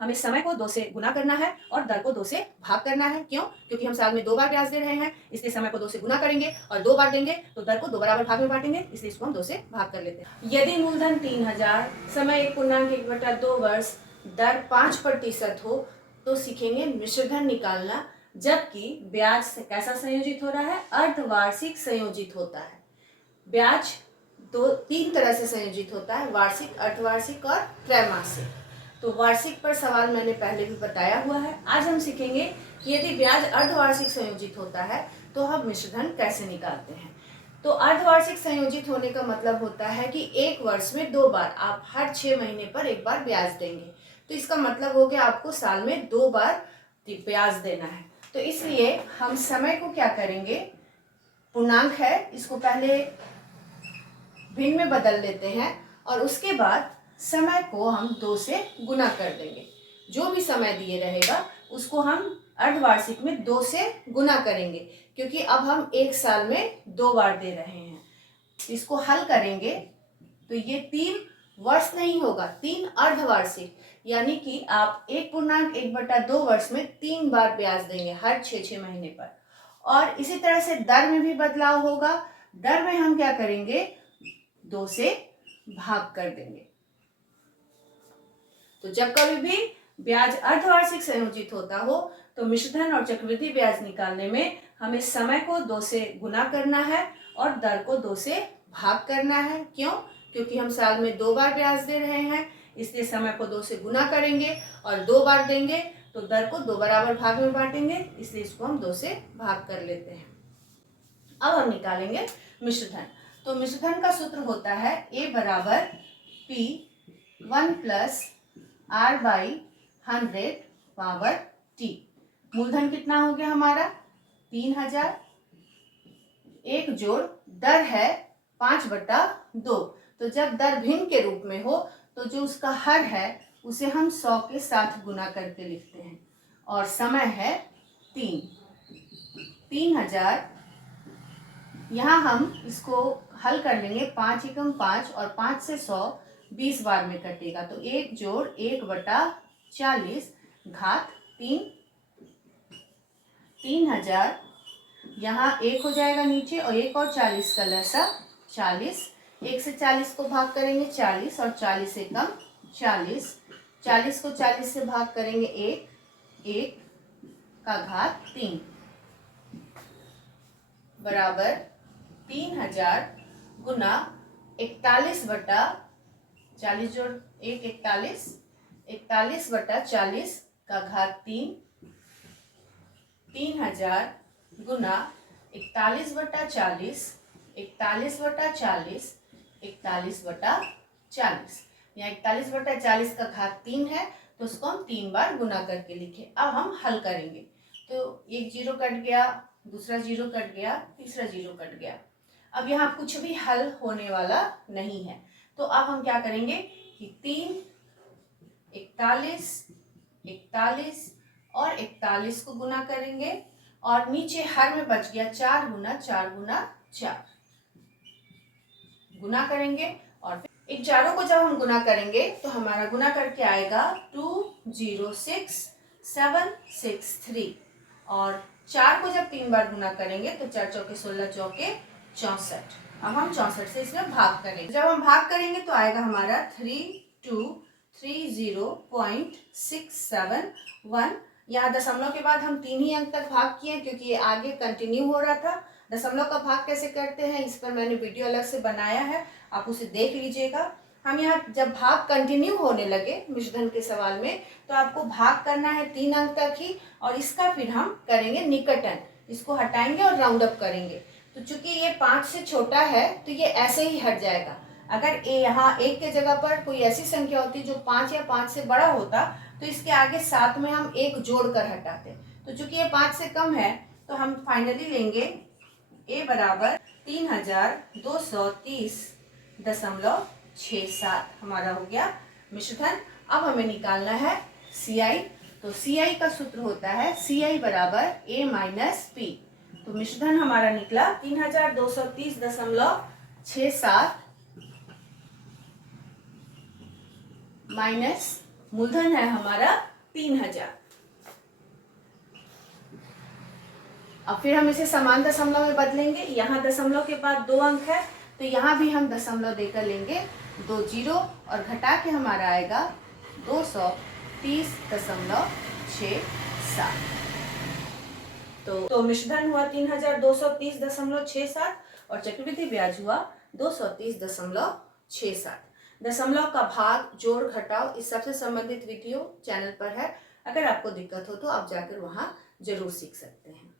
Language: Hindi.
हमें समय को 2 से गुना करना है और दर को 2 से भाग करना है। क्यों? क्योंकि हम साल में 2 बार ब्याज दे रहे हैं, इसलिए समय को 2 से गुना करेंगे और 2 बार देंगे तो दर को 2 बराबर भाग में बांटेंगे, इसलिए इसको हम 2 से भाग कर लेते हैं। यदि मूलधन 3000, समय 1.1/2 वर्ष, दर 5% हो तो सीखेंगे मिश्रधन निकालना, जबकि ब्याज से कैसा संयोजित हो रहा है? अर्धवार्षिक संयोजित होता है। ब्याज तीन तरह से संयोजित होता है, वार्षिक, अर्धवार्षिक और त्रैमासिक। तो वार्षिक पर सवाल मैंने पहले भी बताया हुआ है। आज हम सीखेंगे कि यदि ब्याज अर्धवार्षिक संयोजित होता है तो हम मिश्रधन कैसे निकालते हैं। तो अर्धवार्षिक संयोजित होने का मतलब होता है कि एक वर्ष में 2 बार, आप हर 6 महीने पर एक बार ब्याज देंगे। तो इसका मतलब हो गया आपको साल में 2 बार ब्याज देना है। तो इसलिए हम समय को क्या करेंगे, पूर्णांक है, इसको पहले भिन्न में बदल लेते हैं और उसके बाद समय को हम 2 से गुना कर देंगे। जो भी समय दिए रहेगा उसको हम अर्धवार्षिक में 2 से गुना करेंगे, क्योंकि अब हम एक साल में 2 बार दे रहे हैं। इसको हल करेंगे तो ये 3 वर्ष नहीं होगा, 3 अर्धवार्षिक, यानी कि आप 1.1/2 वर्ष में 3 बार ब्याज देंगे हर 6 महीने पर। और इसी तरह से दर में भी बदलाव होगा। दर में हम क्या करेंगे, 2 से भाग कर देंगे। तो जब कभी भी ब्याज अर्धवार्षिक संयोजित होता हो तो मिश्रधन और चक्रवृद्धि ब्याज निकालने में हमें समय को 2 से गुना करना है और दर को 2 से भाग करना है। क्यों? क्योंकि हम साल में 2 बार ब्याज दे रहे हैं, इसलिए समय को 2 से गुना करेंगे और 2 बार देंगे तो दर को 2 बराबर भाग में बांटेंगे, इसलिए इसको हम 2 से भाग कर लेते हैं। अब हम निकालेंगे मिश्रधन। तो मिश्रधन का सूत्र होता है A बराबर P1 + R/100 पावर T। मूलधन कितना हो गया हमारा? 3000। एक जोड़ दर है 5/2। तो जब दर भिन्न के रूप में हो तो जो उसका हर है उसे हम 100 के साथ गुना करके लिखते हैं और समय है 3000। यहाँ हम इसको हल कर लेंगे, 5 एकम 5 और 5 से 100 20 बार में कटेगा, तो 1 जोड़ 1/40 घात 3। 3000 यहाँ 1 हो जाएगा नीचे और 1 और 40 का लसा 40। 1 से 40 को भाग करेंगे 40 और 40 एकम 40। 40 को 40 से भाग करेंगे 1 का घात 3 बराबर 3000 गुना 41/40 जोड़ 1 41, 41/40 का घात 3। 3000 गुना 41/40, 41/40, 41/40। यहाँ 41/40 का घात 3 है तो उसको हम 3 बार गुना करके लिखे। अब हम हल करेंगे तो एक 0 कट गया, दूसरा 0 कट गया, तीसरा 0 कट गया। अब यहाँ कुछ भी हल होने वाला नहीं है, तो अब हम क्या करेंगे कि 3, 41, 41 और 41 को गुना करेंगे और नीचे हर में बच गया 4 गुना 4 गुना 4 गुना करेंगे और फिर इन चारों को जब हम गुना करेंगे तो हमारा गुना करके आएगा 206,763 और 4 को जब 3 बार गुना करेंगे तो 4 चौके 16, चौके 64। अब हम 64 से इसमें भाग करेंगे। जब हम भाग करेंगे तो आएगा हमारा 3230.671। यहाँ दशमलव के बाद हम 3 ही अंक तक भाग किए क्योंकि ये आगे कंटिन्यू हो रहा था। दशमलव का भाग कैसे करते हैं इस पर मैंने वीडियो अलग से बनाया है, आप उसे देख लीजिएगा। हम यहाँ जब भाग कंटिन्यू होने लगे मिश्रधन के सवाल में तो आपको भाग करना है 3 अंक तक ही और इसका फिर हम करेंगे निकटन, इसको हटाएंगे और राउंड अप करेंगे। तो चूंकि ये 5 से छोटा है तो ये ऐसे ही हट जाएगा। अगर यहाँ 1 के जगह पर कोई ऐसी संख्या होती जो 5 या 5 से बड़ा होता तो इसके आगे साथ में हम 1 जोड़ कर हटाते। तो चूंकि ये 5 से कम है तो हम फाइनली लेंगे A बराबर 3230.67 हमारा हो गया मिश्रधन। अब हमें निकालना है CI। तो CI का सूत्र होता है CI बराबर A - P। तो मिश्रधन हमारा निकला 3230.67 माइनस मूलधन है हमारा 3000। अब फिर हम इसे समान दशमलव में बदलेंगे। यहाँ दशमलव के बाद 2 अंक है तो यहाँ भी हम दशमलव देकर लेंगे 2 जीरो और घटा के हमारा आएगा 230.67। तो मिश्रधन हुआ 3230.67 और चक्रवृद्धि ब्याज हुआ 230.67। दशमलव का भाग, जोड़, घटाव इस सबसे संबंधित वीडियो चैनल पर है। अगर आपको दिक्कत हो तो आप जाकर वहां जरूर सीख सकते हैं।